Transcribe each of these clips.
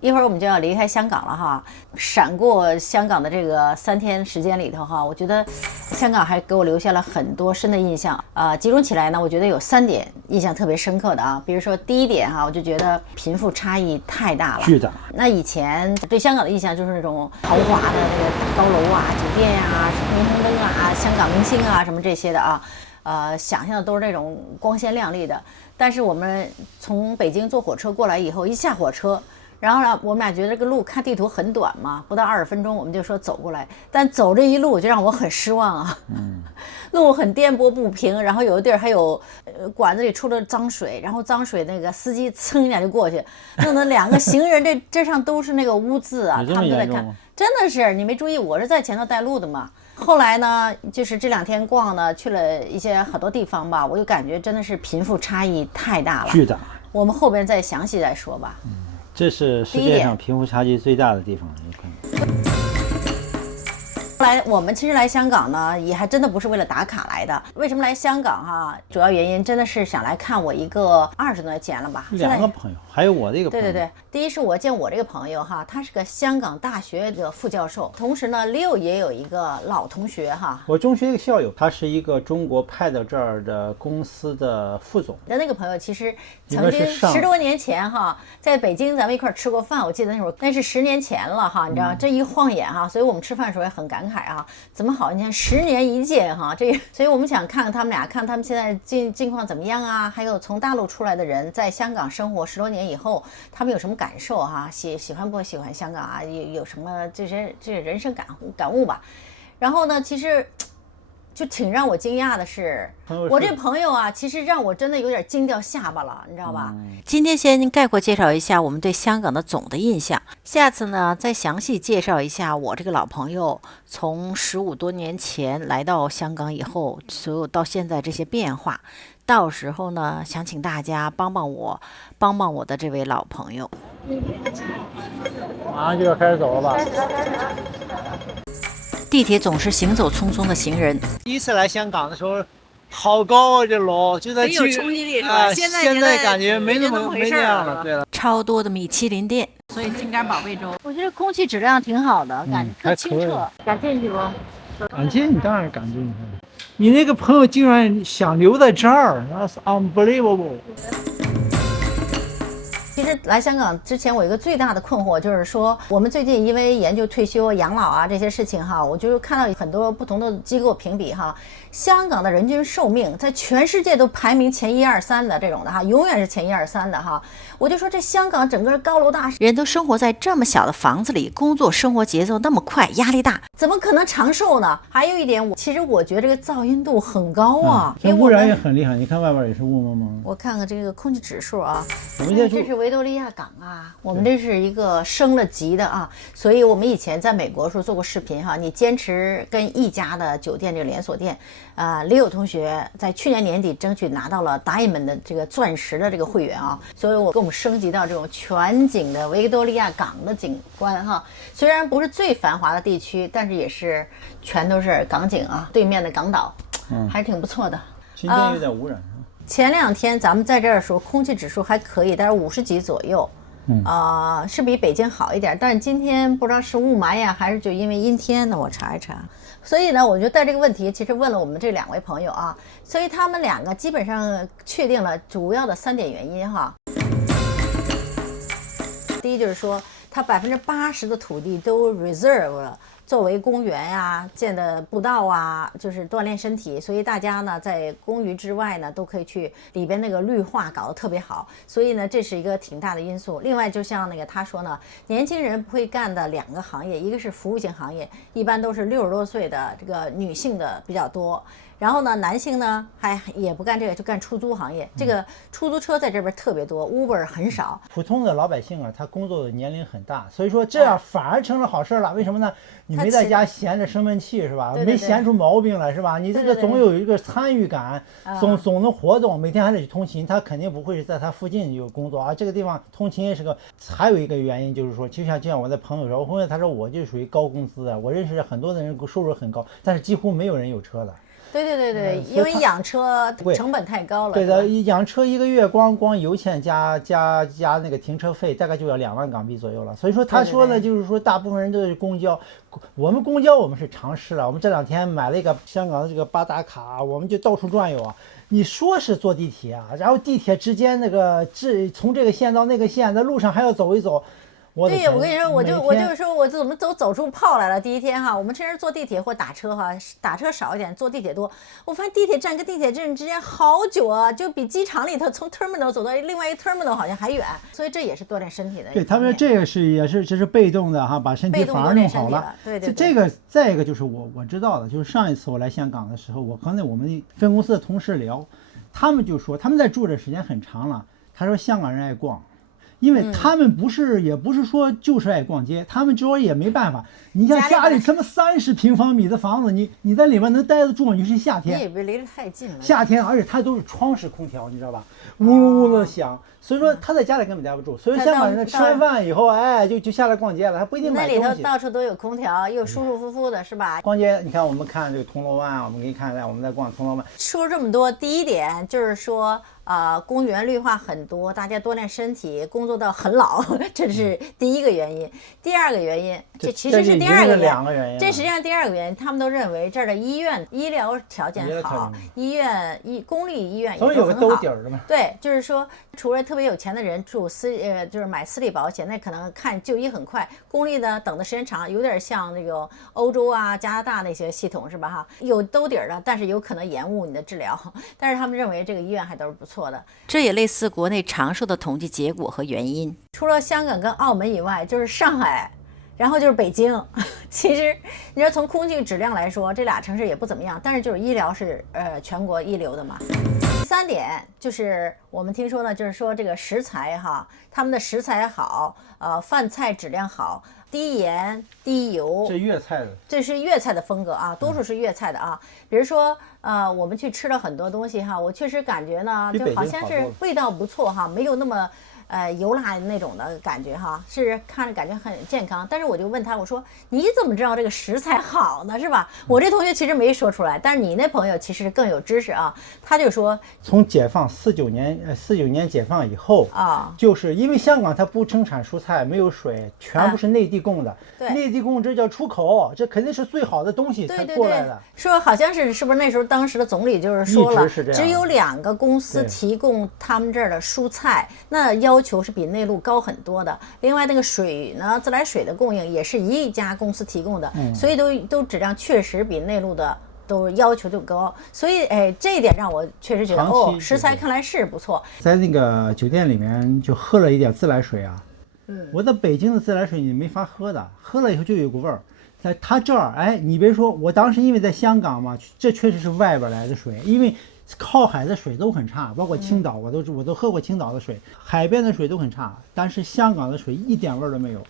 一会儿我们就要离开香港了哈，闪过香港的这个3天时间里头哈，我觉得香港还给我留下了很多深的印象。集中起来呢，我觉得有3点印象特别深刻的啊。比如说第一点哈，我就觉得贫富差异太大了，巨大。那以前对香港的印象就是那种豪华的那个高楼啊、酒店呀、霓虹灯啊、香港明星啊什么这些的啊，想象的都是那种光鲜亮丽的。但是我们从北京坐火车过来以后，一下火车。然后呢，我们俩觉得这个路看地图很短嘛，不到20分钟，我们就说走过来。但走这一路就让我很失望啊，路很颠簸不平，然后有的地儿还有管子里出了脏水，然后脏水那个司机蹭一下就过去，弄得2个行人这上都是那个污渍啊，他们都在看，真的是你没注意，我是在前头带路的嘛。后来呢，就是这2天逛呢，去了一些很多地方吧，我就感觉真的是贫富差异太大了，巨大。我们后边再详细再说吧。这是世界上贫富差距最大的地方，有可能。后来我们其实来香港呢，也还真的不是为了打卡来的。为什么来香港哈？主要原因真的是想来看我一个20多年前了吧，2个朋友，还有我的一个朋友。对对对，第一是我见我这个朋友哈，他是个香港大学的副教授，同时呢，Leo也有一个老同学哈，我中学一个校友，他是一个中国派到这儿的公司的副总。那个朋友其实曾经10多年前哈，在北京咱们一块吃过饭，我记得那时候那是10年前了哈，你知道这一晃眼哈，所以我们吃饭的时候也很感慨啊，怎么好？你看10年一见哈，所以我们想看看他们俩，看他们现在近况怎么样啊？还有从大陆出来的人在香港生活10多年以后，他们有什么感受哈？喜欢不喜欢香港啊？有什么这些人生感悟吧？然后呢，其实就挺让我惊讶的是，我这朋友啊，其实让我真的有点惊掉下巴了，你知道吧？今天先概括介绍一下我们对香港的总的印象，下次呢再详细介绍一下我这个老朋友从15多年前来到香港以后，所有到现在这些变化。到时候呢，想请大家帮帮我的这位老朋友。马上就要开始走了吧？地铁总是行走匆匆的行人。第一次来香港的时候，好高啊，这楼就在很有冲击力是吧？现在感觉没那样了。对了，超多的米其林店，所以金肝宝贝粥，我觉得空气质量挺好的，感觉特清澈。敢进去不？敢进，你当然敢进去。你那个朋友竟然想留在这儿，那是 unbelievable。其实来香港之前，我有一个最大的困惑就是说，我们最近因为研究退休、养老啊这些事情哈，我就看到很多不同的机构评比哈，香港的人均寿命在全世界都排名前1、2、3的这种的哈，永远是前1、2、3的哈。我就说这香港整个高楼大厦，人都生活在这么小的房子里，工作生活节奏那么快，压力大，怎么可能长寿呢？还有一点，其实我觉得这个噪音度很高啊，因为污染也很厉害。你看外边也是雾蒙蒙。我看看这个空气指数啊，我们这是维多利亚港啊，我们这是一个升了级的啊，所以我们以前在美国的时候做过视频哈，你坚持跟一家的酒店这个连锁店，Leo 同学在去年年底争取拿到了 Diamond 的这个钻石的这个会员啊，所以我跟我们升级到这种全景的维多利亚港的景观哈，虽然不是最繁华的地区，但是也是全都是港景啊，对面的港岛，还是挺不错的。今天有点污染。前2天咱们在这儿的时候，空气指数还可以，但是50几左右，是比北京好一点。但是今天不知道是雾霾呀，还是就因为阴天呢？我查一查。所以呢，我就带这个问题，其实问了我们这2位朋友啊，所以他们2个基本上确定了主要的3点原因哈。第一就是说，它80%的土地都 reserve 了。作为公园呀、建的步道啊，就是锻炼身体，所以大家呢在公寓之外呢都可以去里边那个绿化搞得特别好，所以呢这是一个挺大的因素。另外就像那个他说呢，年轻人不会干的2个行业，一个是服务型行业，一般都是60多岁的这个女性的比较多。然后呢，男性呢也不干这个，就干出租行业。这个出租车在这边特别多 ，Uber 很少。普通的老百姓啊，他工作的年龄很大，所以说这样反而成了好事了。为什么呢？你没在家闲着生闷气是吧？没闲出毛病来是吧？你这个总有一个参与感，总能活动，每天还得去通勤，他肯定不会是在他附近有工作啊。这个地方通勤也是个。还有一个原因就是说，就像我的朋友说，他说我就属于高工资的，我认识很多的人收入很高，但是几乎没有人有车的。对，因为养车成本太高了。对的，养车一个月光油钱加那个停车费，大概就要2万港币左右了。所以说他说呢，就是说大部分人都是公交，我们公交我们是尝试了，我们这2天买了一个香港的这个八达卡，我们就到处转悠啊。你说是坐地铁啊，然后地铁之间那个从这个线到那个线，在路上还要走一走。对，我跟你说，我就是说我怎么走出泡来了。第一天哈，我们其实坐地铁或打车哈，打车少一点，坐地铁多。我发现地铁站跟地铁站之间好久啊，就比机场里头从 terminal 走到另外一个 terminal 好像还远，所以这也是锻炼身体的。对，他们这个也是被动的哈，把身体反而弄好了。对。这个再一个就是我知道的，就是上一次我来香港的时候，我刚才我们分公司的同事聊，他们就说他们在住的时间很长了，他说香港人爱逛。因为他们也不是说就是爱逛街，他们主要也没办法。你像家里这么30平方米的房子，你在里面能待得住？你是夏天，你也别离得太近了。夏天，而且它都是窗式空调，你知道吧？嗡嗡嗡的响，所以说他在家里根本待不住。所以香港人吃完饭以后，哎，就下来逛街了，他不一定买东西。那里头到处都有空调，又舒舒服服的，是吧？逛街，你看我们看这个铜锣湾，我们给你看，我们在逛铜锣湾。说这么多，第一点就是说。公园绿化很多，大家多练身体，工作到很老，这是第一个原因。第二个原因，这其实是第二个原因，这实际上第二个原因，他们都认为这儿的医疗条件好，公立医院也都很好。总有个兜底儿的嘛。对，就是说，除了特别有钱的人住就是买私立保险，那可能看就医很快，公立呢等的时间长，有点像那个欧洲啊、加拿大那些系统是吧？哈，有兜底儿的，但是有可能延误你的治疗。但是他们认为这个医院还都是不错。这也类似国内长寿的统计结果和原因。除了香港跟澳门以外，就是上海，然后就是北京。其实你说从空气质量来说，这俩城市也不怎么样，但是就是医疗是全国一流的嘛。第3点就是我们听说呢，就是说这个食材哈，他们的食材好，饭菜质量好。低盐低油，这是粤菜的风格啊，多数是粤菜的啊。比如说我们去吃了很多东西哈，我确实感觉呢，就好像是味道不错哈，没有那么油辣那种的感觉哈，是看着感觉很健康。但是我就问他，我说你怎么知道这个食材好呢？是吧？我这同学其实没说出来，但是你那朋友其实更有知识啊。他就说，从解放49年解放以后啊，就是因为香港它不生产蔬菜，没有水，全部是内地供的。对，内地供这叫出口，这肯定是最好的东西才过来的。说好像是不是那时候当时的总理就是说了，只有2个公司提供他们这儿的蔬菜，那要求是比内陆高很多的。另外那个水呢，自来水的供应也是一家公司提供的，所以都质量确实比内陆的都要求就高。所以这一点让我确实觉得食材看来是不错。在那个酒店里面就喝了一点自来水啊，我在北京的自来水你没法喝的，喝了以后就有股味儿。在他这儿，你别说，我当时因为在香港嘛，这确实是外边来的水，因为靠海的水都很差，包括青岛，我都喝过青岛的水，海边的水都很差，但是香港的水一点味儿都没有。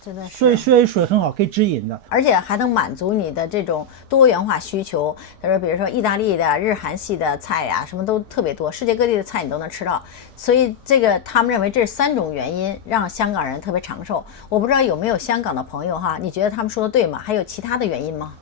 真的是，所以水很好，可以直饮的，而且还能满足你的这种多元化需求。比如说意大利的、日韩系的菜呀，什么都特别多，世界各地的菜你都能吃到。所以这个他们认为这是3种原因让香港人特别长寿。我不知道有没有香港的朋友哈，你觉得他们说的对吗？还有其他的原因吗？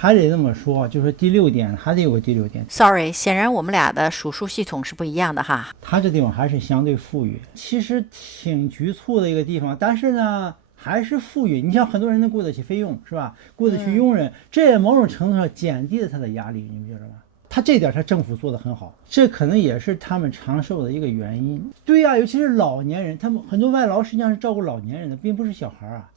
还得这么说，就是第6点，还得有个第6点。Sorry， 显然我们俩的数数系统是不一样的哈。它这地方还是相对富裕，其实挺局促的一个地方，但是呢还是富裕。你像很多人能雇得起费用，是吧？雇得起佣人，这也某种程度上减低了他的压力，你不觉得吗？他这点他政府做得很好，这可能也是他们长寿的一个原因。对呀，尤其是老年人，他们很多外劳实际上是照顾老年人的，并不是小孩啊。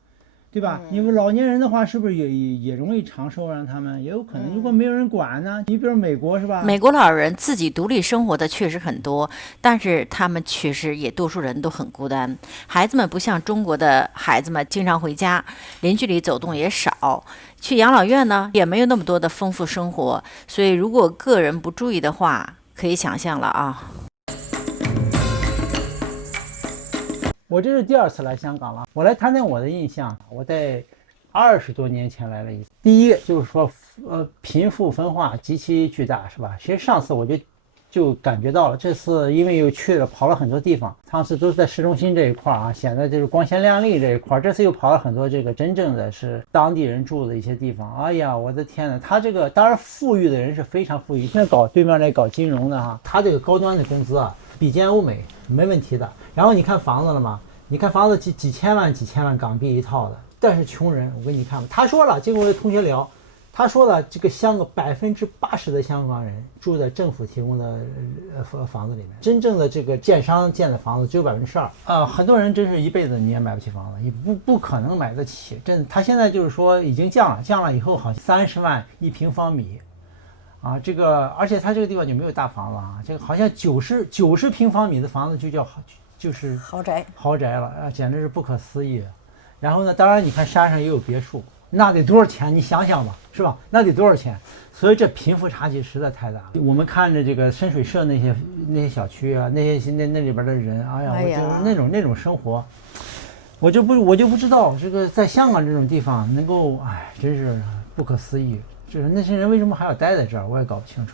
对吧？因为老年人的话，是不是也容易长寿？让他们也有可能，如果没有人管呢？你比如美国是吧？美国老人自己独立生活的确实很多，但是他们确实也多数人都很孤单。孩子们不像中国的孩子们经常回家，邻居里走动也少，去养老院呢也没有那么多的丰富生活。所以如果个人不注意的话，可以想象了啊。我这是第2次来香港了，我来谈谈我的印象。我在20多年前来了一次。第一个就是说，贫富分化极其巨大，是吧？其实上次我就就感觉到了。这次因为又跑了很多地方，上次都是在市中心这一块啊，显得就是光鲜亮丽这一块，这次又跑了很多这个真正的是当地人住的一些地方。哎呀，我的天呐，他这个当然富裕的人是非常富裕，现在对面那搞金融的哈，他这个高端的工资啊，比肩欧美没问题的。然后你看房子了吗？你看房子几千万港币一套的，但是穷人，我给你看吧，他说了，经过我的同学聊。他说了，这个80%的香港人住在政府提供的房子里面，真正的这个建商建的房子只有2%很多人真是一辈子你也买不起房子，也不可能买得起。真，他现在就是说已经降了以后好像30万1平方米，这个而且他这个地方就没有大房子啊，这个好像90平方米的房子就是豪宅了简直是不可思议。然后呢，当然你看山上也有别墅。那得多少钱？你想想吧，是吧？那得多少钱？所以这贫富差距实在太大了。我们看着这个深水埗那些小区啊，那里边的人，哎呀，我就那种生活，我就不知道这个在香港这种地方能够，真是不可思议。就是那些人为什么还要待在这儿，我也搞不清楚。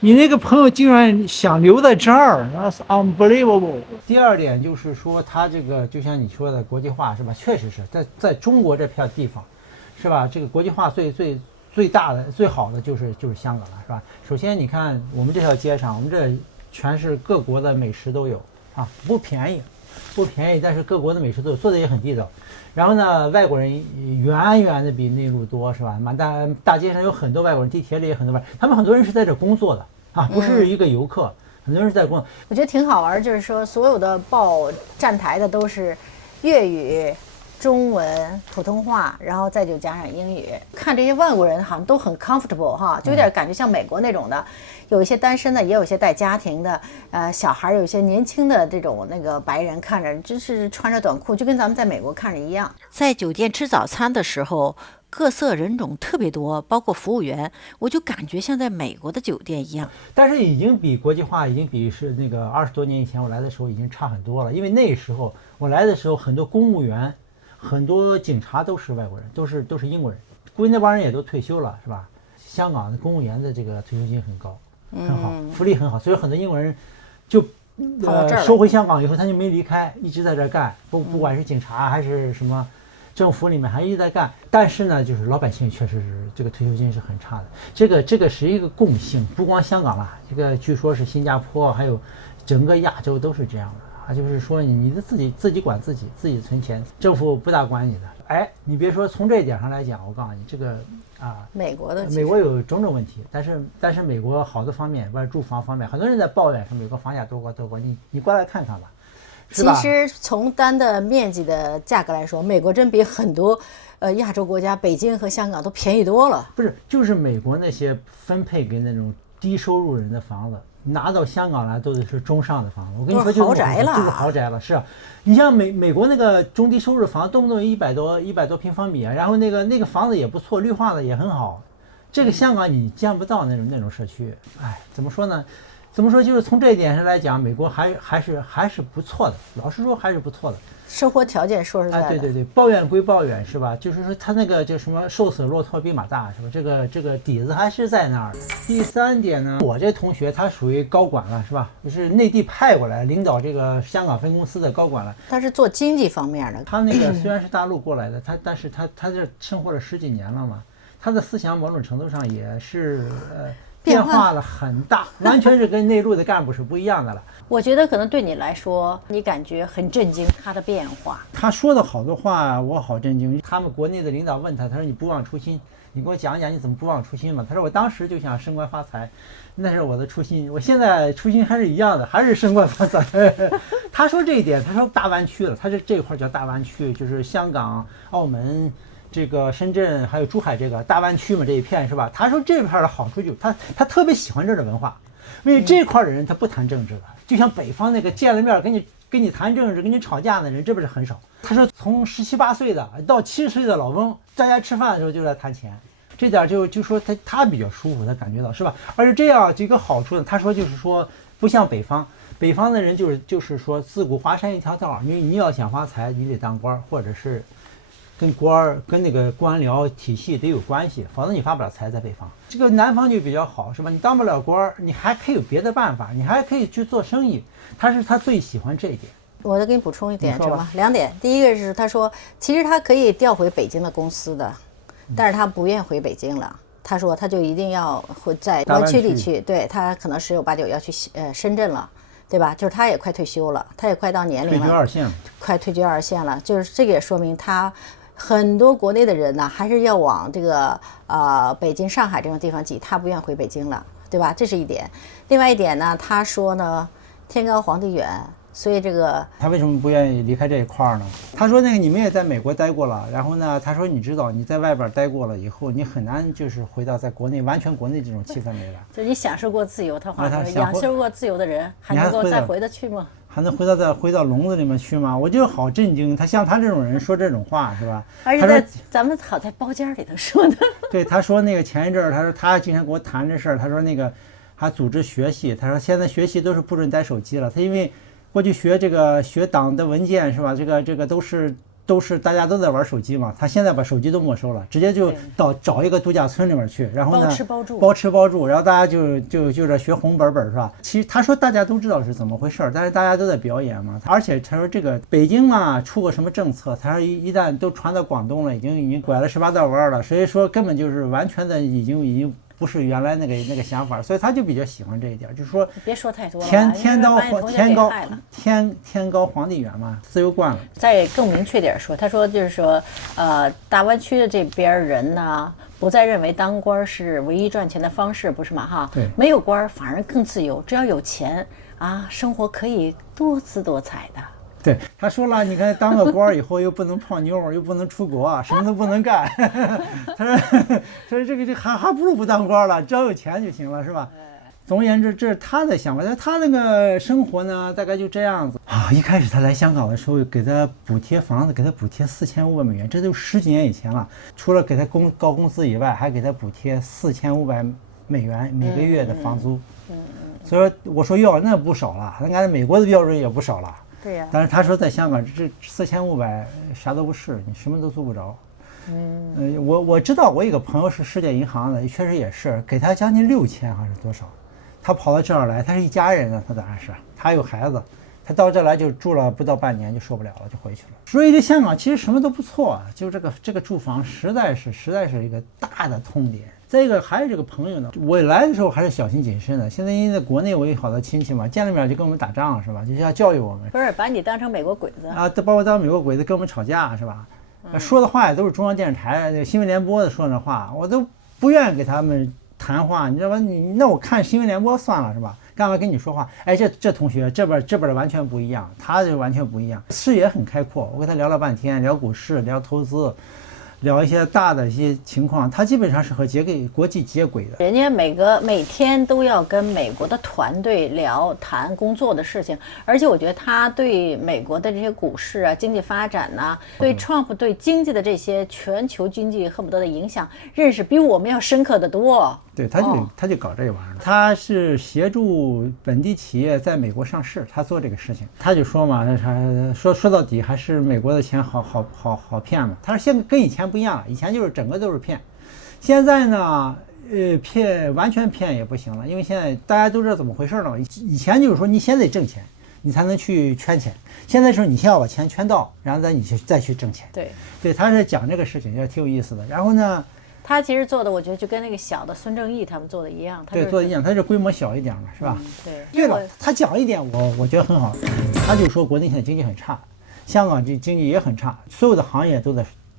你那个朋友竟然想留在这儿，那是 unbelievable。第二点就是说，他这个就像你说的国际化是吧？确实是在中国这片地方。是吧？这个国际化最大的最好的就是香港了，是吧？首先你看我们这条街上，我们这全是各国的美食都有不便宜，但是各国的美食都有，做的也很地道。然后呢，外国人远远的比内陆多，是吧？满大街上有很多外国人，地铁里也很多外国人，他们很多人是在这工作的不是一个游客，很多人是在工作。我觉得挺好玩，就是说所有的报站台的都是粤语。中文、普通话，然后再就加上英语，看这些外国人好像都很 comfortable 就有点感觉像美国那种的，有一些单身的，也有一些带家庭的，小孩有一些年轻的这种那个白人，看着就是穿着短裤，就跟咱们在美国看着一样。在酒店吃早餐的时候，各色人种特别多，包括服务员，我就感觉像在美国的酒店一样。但是已经比国际化，已经比是那个20多年以前我来的时候已经差很多了，因为那时候我来的时候，很多公务员。很多警察都是外国人，都是英国人，估计那帮人也都退休了，是吧？香港的公务员的这个退休金很高，很好，福利很好，所以很多英国人就收回香港以后，他就没离开，一直在这干，不管是警察还是什么政府里面，还一直在干。但是呢，就是老百姓确实是这个退休金是很差的，这个是一个共性，不光香港了，这个据说是新加坡还有整个亚洲都是这样的。就是说你的自己管自己存钱，政府不大管你的。你别说从这一点上来讲，我告诉你这个美国有种种问题，但是美国好多方面，包括住房方面，很多人在抱怨说美国房价多高，你过来看看吧，是吧？其实从单的面积的价格来说，美国真比很多亚洲国家，北京和香港都便宜多了。不是，就是美国那些分配给那种低收入人的房子。拿到香港来都是中上的房子，我跟你说就是豪宅了，是啊，你像美国那个中低收入房，动不动100多平方米然后那个房子也不错，绿化的也很好，这个香港你见不到那种社区，怎么说呢？就是从这一点上来讲，美国还是不错的，老实说还是不错的。生活条件说实在的，对，抱怨归抱怨是吧？就是说他那个就什么瘦死骆驼比马大是吧？这个底子还是在那儿的。第三点呢，我这同学他属于高管了是吧？就是内地派过来领导这个香港分公司的高管了。他是做经济方面的。他那个虽然是大陆过来的，但是他这生活了10几年了嘛，他的思想某种程度上也是变化了很大，完全是跟内陆的干部是不一样的了。我觉得可能对你来说，你感觉很震惊他的变化。他说的好多话，我好震惊。他们国内的领导问他，他说你不忘初心，你给我讲讲你怎么不忘初心嘛？他说我当时就想升官发财，那是我的初心，我现在初心还是一样的，还是升官发财。他说这一点，他说大湾区了，他这块叫大湾区，就是香港、澳门。这个深圳还有珠海这个大湾区嘛，这一片是吧？他说这片的好处就他特别喜欢这儿的文化，因为这块的人他不谈政治的，就像北方那个见了面跟你谈政治跟你吵架的人，这边是很少。他说从17、18岁的到70岁的老翁，大家吃饭的时候就在谈钱，这点就说他比较舒服，他感觉到是吧？而且这样这个好处呢，他说就是说不像北方的人就是说自古华山一条道，你要想发财，你得当官或者是跟那个官僚体系得有关系，否则你发不了财在北方。这个南方就比较好，是吧？你当不了官，你还可以有别的办法，你还可以去做生意。他最喜欢这一点。我再给你补充一点，是吧？2点，第一个是他说，其实他可以调回北京的公司的，但是他不愿回北京了。他说他就一定要会在湾区里去，对他可能10有8九要去深圳了，对吧？就是他也快退休了，他也快到年龄了，退居二线，快退居二线了。就是这个也说明他很多国内的人呢，还是要往这个北京、上海这种地方挤，他不愿回北京了，对吧？这是一点。另外一点呢，他说呢，天高皇帝远。所以这个他为什么不愿意离开这一块呢？他说那个你们也在美国待过了，然后呢，他说你知道你在外边待过了以后，你很难就是回到在国内完全国内这种气氛里来。就你享受过自由，他话说享受过自由的人还能够再回得去吗？还能回到笼子里面去吗？我就好震惊，他像他这种人说这种话是吧？而且在咱们好在包间里头说的。对，他说那个前一阵儿，他说他经常跟我谈这事儿，他说那个还组织学习，他说现在学习都是不准带手机了，他因为。过去学党的文件是吧？这个都是大家都在玩手机嘛。他现在把手机都没收了，直接就找一个度假村里面去，然后呢包吃包住，然后大家就学红本是吧？其实他说大家都知道是怎么回事，但是大家都在表演嘛。而且他说这个北京嘛出过什么政策，他说一旦都传到广东了，已经拐了18道弯了，所以说根本就是完全的已经。不是原来那个想法，所以他就比较喜欢这一点，就是说别说太多了，天高皇帝远嘛，自由惯了。再更明确点说，他说就是说，大湾区的这边人呢，不再认为当官是唯一赚钱的方式，不是吗？哈，对，没有官反而更自由，只要有钱啊，生活可以多姿多彩的。对，他说了，你看当个官以后又不能泡妞，又不能出国，什么都不能干。他说这个还不如不当官了，只要有钱就行了，是吧？总而言之，这是他的想法。他那个生活呢，大概就这样子啊。一开始他来香港的时候，给他补贴房子，给他补贴4500美元，这都10几年以前了。除了给他高工资以外，还给他补贴4500美元每个月的房租。所以说我说哟，那不少了，那按美国的标准也不少了。对呀，但是他说在香港这4500啥都不是，你什么都做不着。我知道我有个朋友是世界银行的，确实也是给他将近6000还是多少，他跑到这儿来，他是一家人呢，他当然是他有孩子，他到这儿来就住了不到半年就受不了了，就回去了。所以这香港其实什么都不错啊，就这个住房实在是一个大的痛点。再一个还有这个朋友呢，我来的时候还是小心谨慎的。现在因为在国内我有好多亲戚嘛，见了面就跟我们打仗是吧？就要教育我们，不是把你当成美国鬼子啊，把我当美国鬼子跟我们吵架是吧？说的话也都是中央电视台、新闻联播的说的话，我都不愿意给他们谈话，你知道吧？那我看新闻联播算了是吧？干嘛跟你说话？哎，这同学这边的完全不一样，他就完全不一样，视野很开阔。我跟他聊了半天，聊股市，聊投资。聊一些大的一些情况，他基本上是和国际接轨的。人家每天都要跟美国的团队谈工作的事情，而且我觉得他对美国的这些股市啊、经济发展呐、对 Trump 对经济的这些全球经济恨不得的影响认识比我们要深刻的多。对，他就搞这玩意儿，他是协助本地企业在美国上市，他做这个事情。他就说嘛，说到底还是美国的钱好骗嘛。他说现在跟以前不一样了，以前就是整个都是骗，现在呢，完全骗也不行了，因为现在大家都知道怎么回事了嘛。以前就是说你先得挣钱，你才能去圈钱，现在说你先要把钱圈到，然后你再去挣钱。对，他是讲这个事情也挺有意思的。然后呢？他其实做的，我觉得就跟那个小的孙正义他们做的一样。对，做的一样，他是规模小一点嘛，是吧？对了，他讲一点我觉得很好，他就说国内现在经济很差，香港这经济也很差，所有的行业都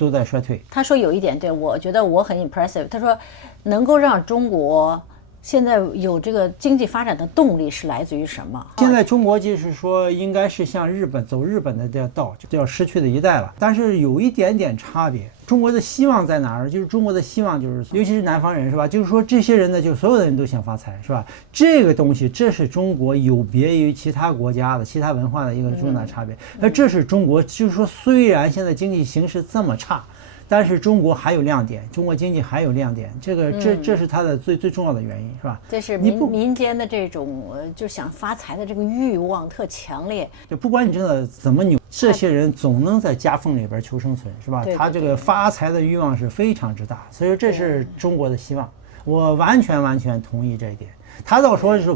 在衰退。他说有一点，对我觉得我很 impressive。他说能够让中国现在有这个经济发展的动力是来自于什么？现在中国就是说应该是向走日本的这道，就要失去的一代了，但是有一点点差别。中国的希望在哪儿？就是中国的希望就是，尤其是南方人是吧？就是说这些人呢，就所有的人都想发财是吧？这个东西，这是中国有别于其他国家的、其他文化的一个重大差别。那这是中国，就是说虽然现在经济形势这么差，但是中国还有亮点，中国经济还有亮点，这是它的最重要的原因，是吧？这是民间的这种就想发财的这个欲望特强烈。就不管你真的怎么扭，这些人总能在夹缝里边求生存，是吧？他这个发财的欲望是非常之大，所以说这是中国的希望。我完全同意这一点。他倒说是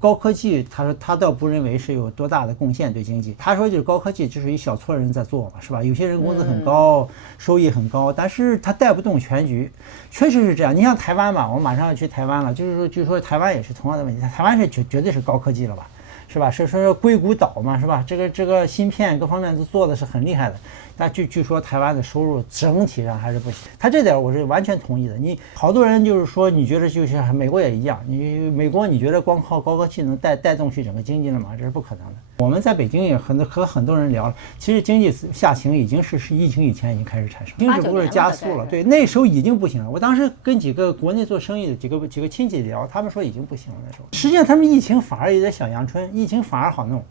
高科技，他说他倒不认为是有多大的贡献对经济。他说就是高科技就是一小撮人在做嘛，是吧？有些人工资很高，收益很高，但是他带不动全局，确实是这样。你像台湾吧，我们马上要去台湾了，据说台湾也是同样的问题。台湾是绝对是高科技了吧，是吧？是说硅谷岛嘛，是吧？这个芯片各方面都做的是很厉害的。但据说台湾的收入整体上还是不行，他这点我是完全同意的。你好多人就是说，你觉得就是美国也一样，美国你觉得光靠高科技能带动起整个经济了吗？这是不可能的。我们在北京也和很多人聊了，其实经济下行已经是疫情以前已经开始产生，经济只不过是加速了。对，那时候已经不行了。我当时跟几个国内做生意的几个亲戚聊，他们说已经不行了那时候。实际上他们疫情反而有点小阳春，疫情反而好弄。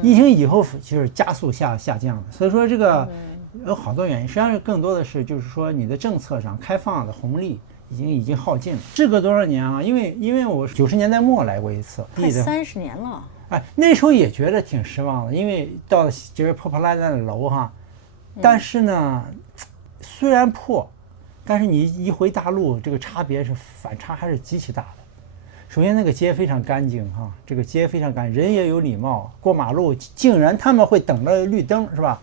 疫情以后就是加速下降的，所以说这个有好多原因，实际上更多的是就是说你的政策上开放的红利已经耗尽了。时隔多少年啊？因为我90年代末来过一次，快30年了。哎，那时候也觉得挺失望的，因为到了就是破破烂烂的楼哈，但是呢，虽然破，但是你一回大陆，这个差别是反差还是极其大的。首先那个街非常干净哈，这个街非常干净，人也有礼貌，过马路竟然他们会等着绿灯，是吧？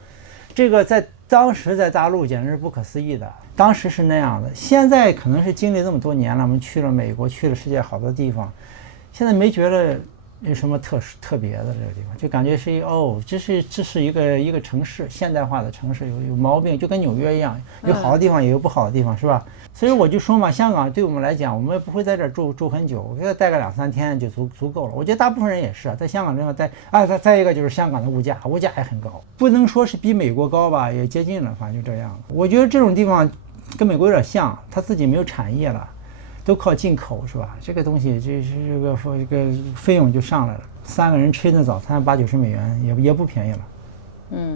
这个当时在大陆简直是不可思议的，当时是那样的。现在可能是经历这么多年了，我们去了美国，去了世界好多地方，现在没觉得有什么特别的这个地方，就感觉是这是一个城市，现代化的城市，有毛病，就跟纽约一样，有好的地方也有不好的地方，是吧？所以我就说嘛，香港对我们来讲，我们也不会在这儿住很久，我觉得待个2-3天就足够了。我觉得大部分人也是在香港这块待再一个就是香港的物价也很高，不能说是比美国高吧，也接近了，反正就这样。我觉得这种地方跟美国有点像，他自己没有产业了，都靠进口，是吧？这个东西这个费用就上来了，3个人吃一顿早餐80-90美元也不便宜了。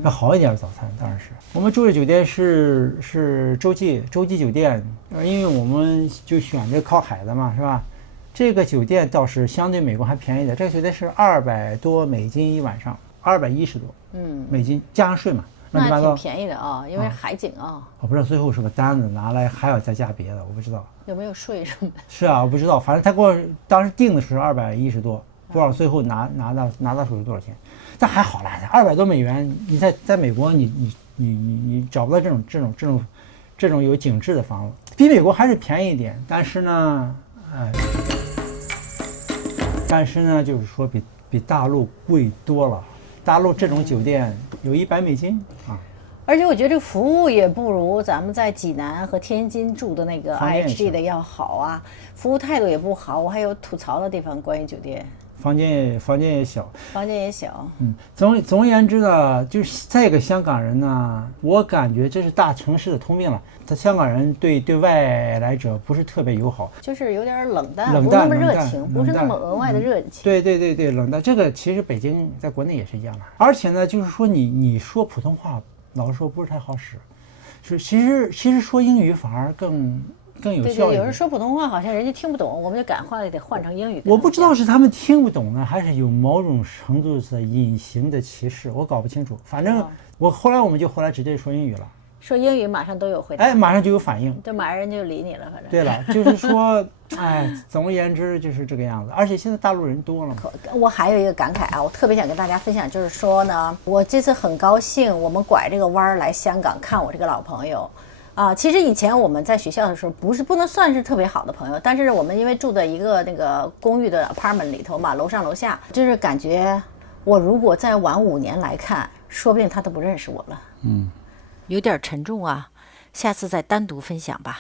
要好一点的早餐当然是。我们住的酒店是洲际酒店，因为我们就选这靠海的嘛，是吧？这个酒店倒是相对美国还便宜点，这个酒店是$200多一晚上，210多美金加上税嘛，那还挺便宜的啊，因为海景啊。我不知道最后是个单子拿来还要再加别的，我不知道有没有税什么的。是啊，我不知道，反正他给我当时定的是210多，不知道最后拿到手是多少钱。但还好啦，$200多，你在美国你找不到这种有景致的房子，比美国还是便宜一点，但是呢，就是说比大陆贵多了。大陆这种酒店有$100啊。而且我觉得这个服务也不如咱们在济南和天津住的那个 IHG 的要好啊，服务态度也不好。我还有吐槽的地方，关于酒店。房间也小，总而言之呢，就是再一个香港人呢，我感觉这是大城市的通病了。香港人对外来者不是特别友好，就是有点冷淡，不那么热情，不是那么额外的热情。对，冷淡。这个其实北京在国内也是一样的。而且呢，就是说你说普通话，老实说不是太好使，其实说英语反而更有效。对，有人说普通话好像人家听不懂，我们就赶快得换成英语。我不知道是他们听不懂呢，还是有某种程度的隐形的歧视，我搞不清楚。反正后来我们直接说英语了，说英语马上都有回答，马上就有反应，对，马上人就理你了。反正对了，就是说，总而言之就是这个样子。而且现在大陆人多了嘛。我还有一个感慨啊，我特别想跟大家分享，就是说呢，我这次很高兴，我们拐这个弯来香港看我这个老朋友。其实以前我们在学校的时候不能算是特别好的朋友，但是我们因为住的一个那个公寓的 apartment 里头嘛，楼上楼下，就是感觉我如果再晚5年来看，说不定他都不认识我了。有点沉重啊，下次再单独分享吧。